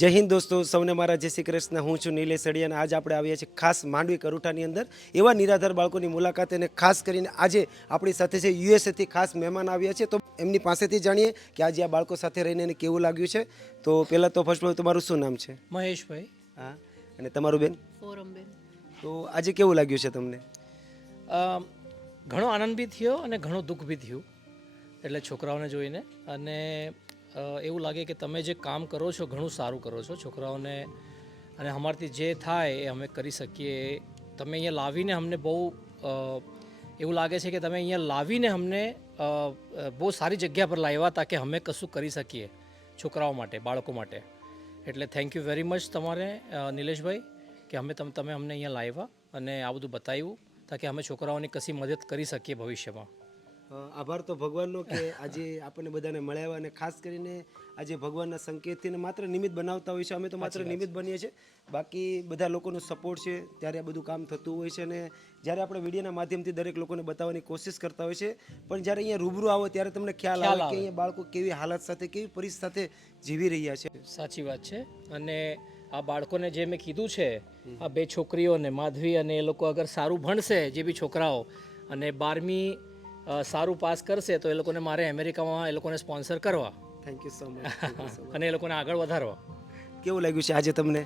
જય હિન્દ દોસ્તો, સૌને મારા જય શ્રી કૃષ્ણ. હું છું નિલેશ સડિયા અને આજ આપણે આવ્યા છીએ ખાસ માંડવી કરુઠાની અંદર એવા નિરાધાર બાળકોની મુલાકાતે, અને ખાસ કરીને આજે આપણી સાથે છે યુએસએથી ખાસ મહેમાન આવ્યા છે. તો એમની પાસેથી જાણીએ કે આજે આ બાળકો સાથે રહીને એને કેવું લાગ્યું છે. તો પહેલાં તો ફર્સ્ટ ઓફ તમારું શું નામ છે? મહેશભાઈ. હા, અને તમારું બેન? ફોરમબેન. તો આજે કેવું લાગ્યું છે તમને? ઘણો આનંદ બી થયો અને ઘણો દુઃખ બી થયું એટલે છોકરાઓને જોઈને. અને એવું લાગે કે તમે જે કામ કરો છો ઘણું સારું કરો છો છોકરાઓને, અને અમારાથી જે થાય એ અમે કરી શકીએ. તમે અહીંયા લાવીને અમને બહુ એવું લાગે છે કે તમે અહીંયા લાવીને અમને બહુ સારી જગ્યા પર લાવ્યા હતા કે અમે કશું કરી શકીએ છોકરાઓ માટે, બાળકો માટે. એટલે થેન્ક યુ વેરી મચ તમારે નિલેશભાઈ કે તમે અમને અહીંયા લાવ્યા અને આ બધું બતાવ્યું તાકે અમે છોકરાઓની કશી મદદ કરી શકીએ ભવિષ્યમાં. આભાર તો ભગવાનનો કે આજે આપણને બધાને મળ્યા, અને ખાસ કરીને આજે ભગવાનના સંકેતથી માત્ર નિમિત્ત બનાવતા હોય છે. અમે તો માત્ર નિમિત્ત બનીએ છીએ, બાકી બધા લોકોનો સપોર્ટ છે ત્યારે આ બધું કામ થતું હોય છે. અને જ્યારે આપણે વિડીયોના માધ્યમથી દરેક લોકોને બતાવવાની કોશિશ કરતા હોય છે, પણ જ્યારે અહીંયા રૂબરૂ આવો ત્યારે તમને ખ્યાલ આવે કે અહીંયા બાળકો કેવી હાલત સાથે, કેવી પરિસ્થિતિ સાથે જીવી રહ્યા છે. સાચી વાત છે. અને આ બાળકોને જે મેં કીધું છે, આ બે છોકરીઓને માધવી અને એ લોકો અગર સારું ભણશે, જે બી છોકરાઓ, અને 12મી સારું પાસ કરશે તો એ લોકોને મારે અમેરિકામાં એ લોકોને સ્પોન્સર કરવા. Thank you so much. અને એ લોકોને આગળ વધારવા. કેવું લાગ્યું છે આજે તમને?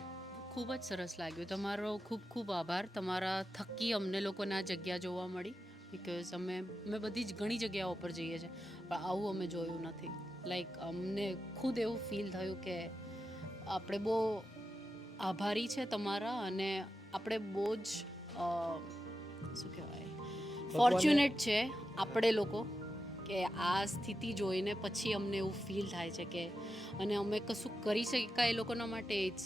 ખૂબ જ સરસ લાગ્યું. તમારો ખૂબ ખૂબ આભાર. તમારા થકી અમને લોકોને આ જગ્યા જોવા મળી. બિકોઝ અમે બધી જ ઘણી જગ્યાઓ પર જઈએ છીએ, પણ આવું અમે જોયું નથી. લાઈક અમને ખુદ એવું ફીલ થયું કે આપણે બહુ આભારી છે તમારા, અને આપણે બહુ જ શું કહેવાય, ફોર્ચ્યુનેટ છે આપણે લોકો કે આ સ્થિતિ જોઈને પછી અમને એવું ફીલ થાય છે કે અને અમે કશું કરી શકાય એ લોકોના માટે. ઇટ્સ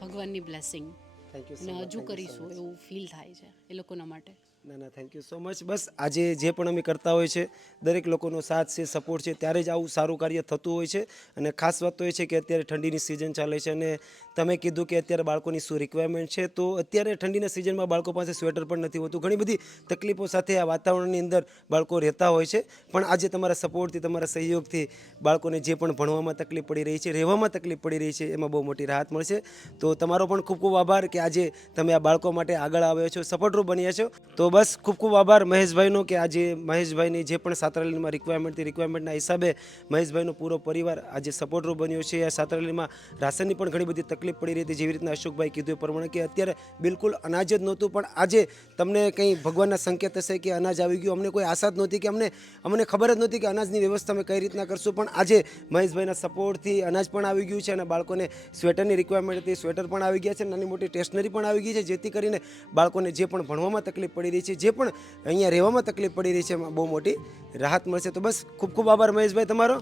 ભગવાનની બ્લેસિંગ, અને હજુ કરીશું એવું ફીલ થાય છે એ લોકોના માટે. ના, થેન્ક યુ સો મચ. બસ આજે જે પણ અમે કરતા હોય છે, દરેક લોકોનો સાથ છે, સપોર્ટ છે, ત્યારે જ આવું સારું કાર્ય થતું હોય છે. અને ખાસ વાત તો એ છે કે અત્યારે ઠંડીની સિઝન ચાલે છે, અને તમે કીધું કે અત્યારે બાળકોની શું રિક્વાયરમેન્ટ છે, તો અત્યારે ઠંડીના સિઝનમાં બાળકો પાસે સ્વેટર પણ નથી હોતું. ઘણી બધી તકલીફો સાથે આ વાતાવરણની અંદર બાળકો રહેતા હોય છે. પણ આજે તમારા સપોર્ટથી, તમારા સહયોગથી બાળકોને જે પણ ભણવામાં તકલીફ પડી રહી છે, રહેવામાં તકલીફ પડી રહી છે, એમાં બહુ મોટી રાહત મળશે. તો તમારો પણ ખૂબ ખૂબ આભાર કે આજે તમે આ બાળકો માટે આગળ આવ્યા છો, સપોર્ટરૂપ બન્યા છો. તો બસ ખૂબ ખૂબ આભાર મહેશભાઈનો કે આજે મહેશભાઈની જે પણ સાતરાલીમાં રિક્વાયરમેન્ટના હિસાબે મહેશભાઈનો પૂરો પરિવાર આજે સપોર્ટરૂપ બન્યો છે. આ સાતરાલીમાં રાશનની પણ ઘણી બધી તકલીફ પડી રહી હતી, જેવી રીતના અશોકભાઈ કીધું એ પ્રમાણે કે અત્યારે બિલકુલ અનાજ જ નહોતું. પણ આજે તમને કંઈ ભગવાનના સંકેત હશે કે અનાજ આવી ગયું. અમને કોઈ આશા જ નહોતી કે અમને ખબર જ નહોતી કે અનાજની વ્યવસ્થા અમે કઈ રીતના કરશું, પણ આજે મહેશભાઈના સપોર્ટથી અનાજ પણ આવી ગયું છે, અને બાળકોને સ્વેટરની રિક્વાયરમેન્ટ હતી, સ્વેટર પણ આવી ગયા છે, નાની મોટી સ્ટેશનરી પણ આવી ગઈ છે, જેથી કરીને બાળકોને જે પણ ભણવામાં તકલીફ પડી રહી છે, જે પણ અહીંયા રહેવામાં તકલીફ પડી રહી છે, એમાં બહુ મોટી રાહત મળશે. તો બસ ખૂબ ખૂબ આભાર મહેશભાઈ તમારો.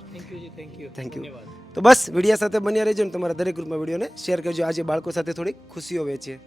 Thank you. તો બસ વિડીયો સાથે બન્યા રહેજો, અને તમારા દરેક ગ્રુપમાં વિડીયોને શેર કરજો. આજે બાળકો સાથે થોડીક ખુશીઓ વહેંચીએ.